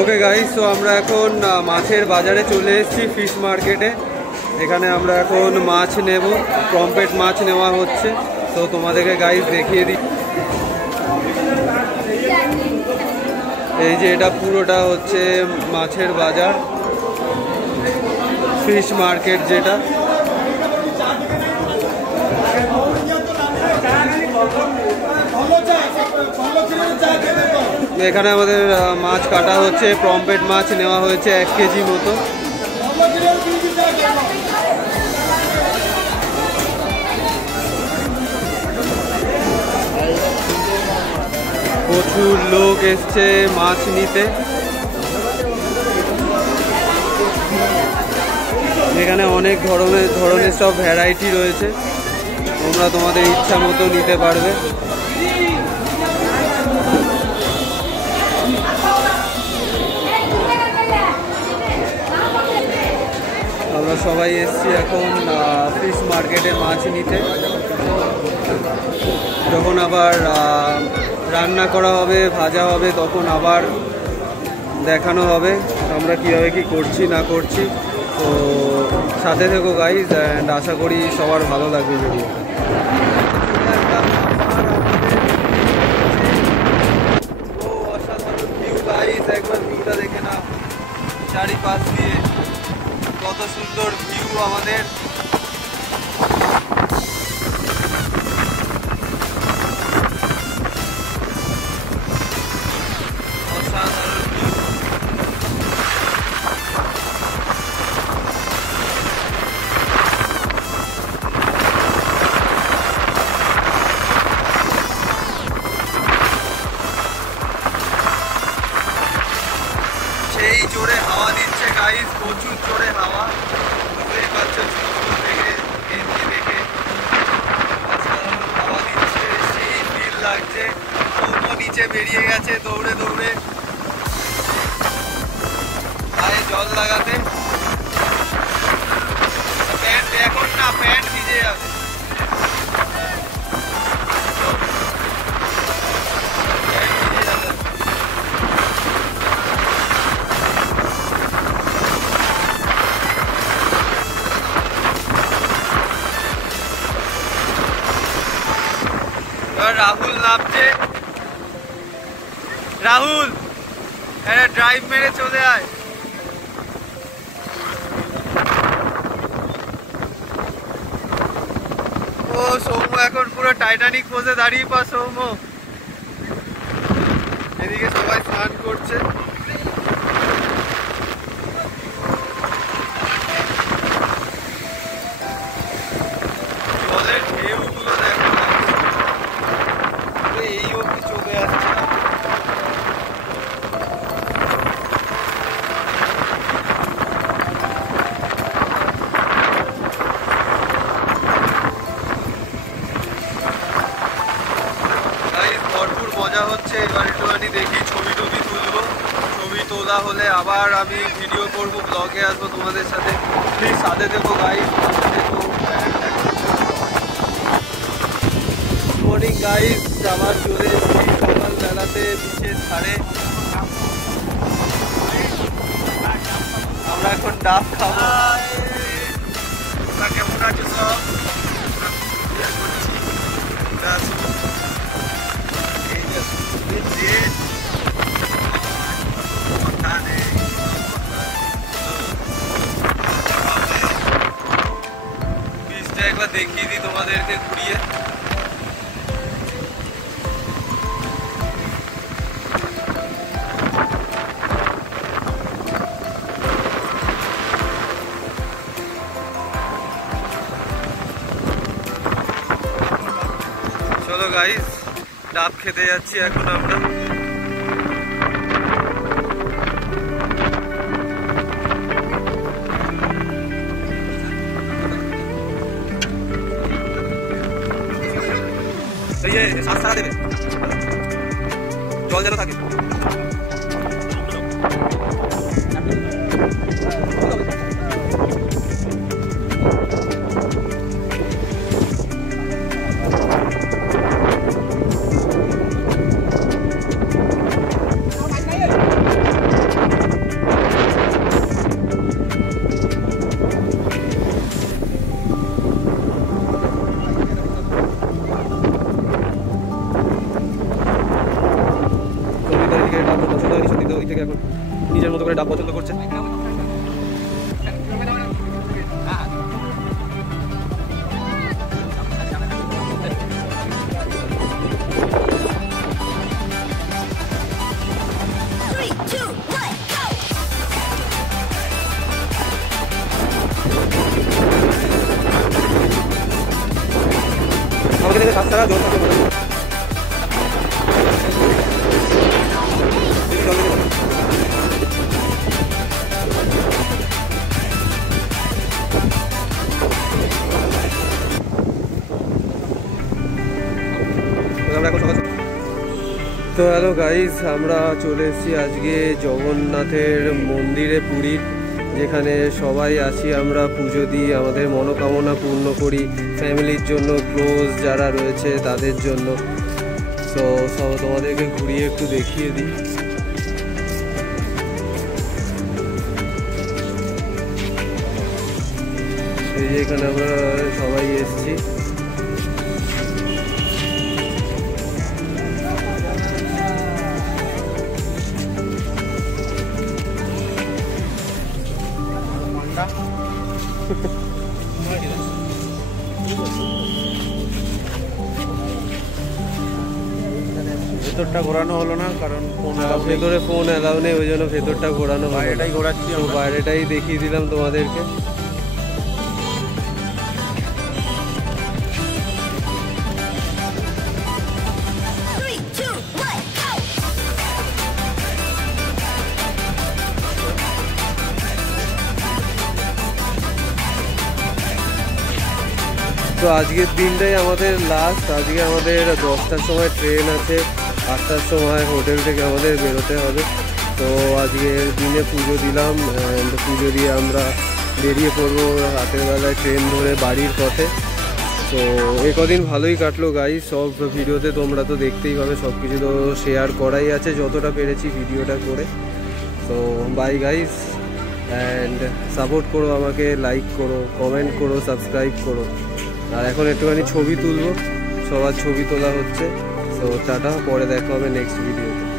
Okay guys, তো আমরা এখন মাছের বাজারে চলে এসেছি, ফিশ মার্কেটে। এখানে আমরা এখন মাছ নেব, পমফ্রেট মাছ নেওয়া হচ্ছে। তো তোমাদেরকে গাইস দেখিয়ে দিই, এই যে এটা পুরোটা হচ্ছে মাছের বাজার, ফিশ মার্কেট যেটা। এখানে আমাদের মাছ কাটা হচ্ছে, পমফ্রেট মাছ নেওয়া হয়েছে 1 কেজি মতো। প্রচুর লোক এসছে মাছ নিতে। এখানে অনেক ধরনের সব ভ্যারাইটি রয়েছে, তোমরা তোমাদের ইচ্ছা মতো নিতে পারবে। আমরা সবাই এসছি এখন ফিশ মার্কেটে মাছ নিতে। যখন আবার রান্না করা হবে, ভাজা হবে, তখন আবার দেখানো হবে আমরা কীভাবে কি করছি না করছি। তো সাথে থেকো গাইজ, অ্যান্ড আশা করি সবার ভালো লাগবে ভিডিও। অসাধারণ ভিউ গাইজ, একবার ভিউটা দেখে না, চারিপাশ দিয়ে কত সুন্দর ভিউ আমাদের। সেই জোরে হাওয়া দিচ্ছে গাইস, প্রচুর জোরে হাওয়া, বুঝতেই পারছো দেখে হাওয়া দিচ্ছে, সেই ফিল লাগছে। সৌম্য নিচে বেরিয়ে গেছে দৌড়ে দৌড়ে গায়ে জল লাগাতে। প্যান্ট এখন না, প্যান্ট ভিজে যাবে। রাহুল নামছে, রাহুল একটা ড্রাইভ মেরে চলে আয়। ও সৌম্য এখন পুরো টাইটানিক পোজে দাঁড়িয়ে পা সৌম্য। এদিকে সবাই স্নান করছে। জলের ঢেউগুলো দেখো, এই অবধি চলে আসছে। ভরপুর মজা হচ্ছে। এবার একটুখানি দেখি ছবি টবি তুলবো, ছবি তোলা হলে আবার আমি ভিডিও করবো, ব্লগে আসবো তোমাদের সাথে। প্লিজ সাথে দেখো গাইস। মর্নিং গাইস, আবার চলে এসেছি সকালবেলাতে বিচের ধারে। আমরা এখন ডাব খাবো। কেমন আছে সব? বীজটা একবার দেখিয়ে দিই তোমাদেরকে ঘুরিয়ে। চলো গাইস, ডাব খেতে যাচ্ছি এখন আমরা। সারা দেবে, জল যেন থাকে। থেকে এখন নিজের মতো করে ডাব পছন্দ করছে। আমাকে দেখে 7 টাকা জোর থাকে। তো হ্যালো গাইজ, আমরা চলে এসেছি আজকে জগন্নাথের মন্দিরে পুরীর, যেখানে সবাই আসি আমরা পুজো দিই, আমাদের মনোকামনা পূর্ণ করি, ফ্যামিলির জন্য, ক্লোজ যারা রয়েছে তাদের জন্য। তো সব তোমাদেরকে ঘুরিয়ে একটু দেখিয়ে দিই। এই যে এখানে আমরা সবাই এসেছি। ভেতরটা ঘোরানো হলো না, কারণ ভেতরে ফোন অ্যালাউ নেই, ওই জন্য ভেতরটা ঘোরানো, বাইরেটাই ঘোরাচ্ছি। বাইরেটাই দেখিয়ে দিলাম তোমাদেরকে। তো আজকের দিনটাই আমাদের লাস্ট। আজকে আমাদের 10টার সময় ট্রেন আছে, 8টার সময় হোটেল থেকে আমাদের বেরোতে হবে। তো আজকের দিনে পুজো দিলাম, অ্যান্ড পুজো দিয়ে আমরা বেরিয়ে পড়বো রাতের বেলায় ট্রেন ধরে বাড়ির পথে। তো এ কদিন ভালোই কাটলো গাইস, সব ভিডিওতে তোমরা তো দেখতেই পাবে, সব কিছু তো শেয়ার করাই আছে যতটা পেরেছি ভিডিওটা করে। তো বাই গাইস, অ্যান্ড সাপোর্ট করো আমাকে, লাইক করো, কমেন্ট করো, সাবস্ক্রাইব করো। আর এখন একটুখানি ছবি তুলবো, সবার ছবি তোলা হচ্ছে। তো টাটা, পরে দেখা হবে নেক্সট ভিডিওতে।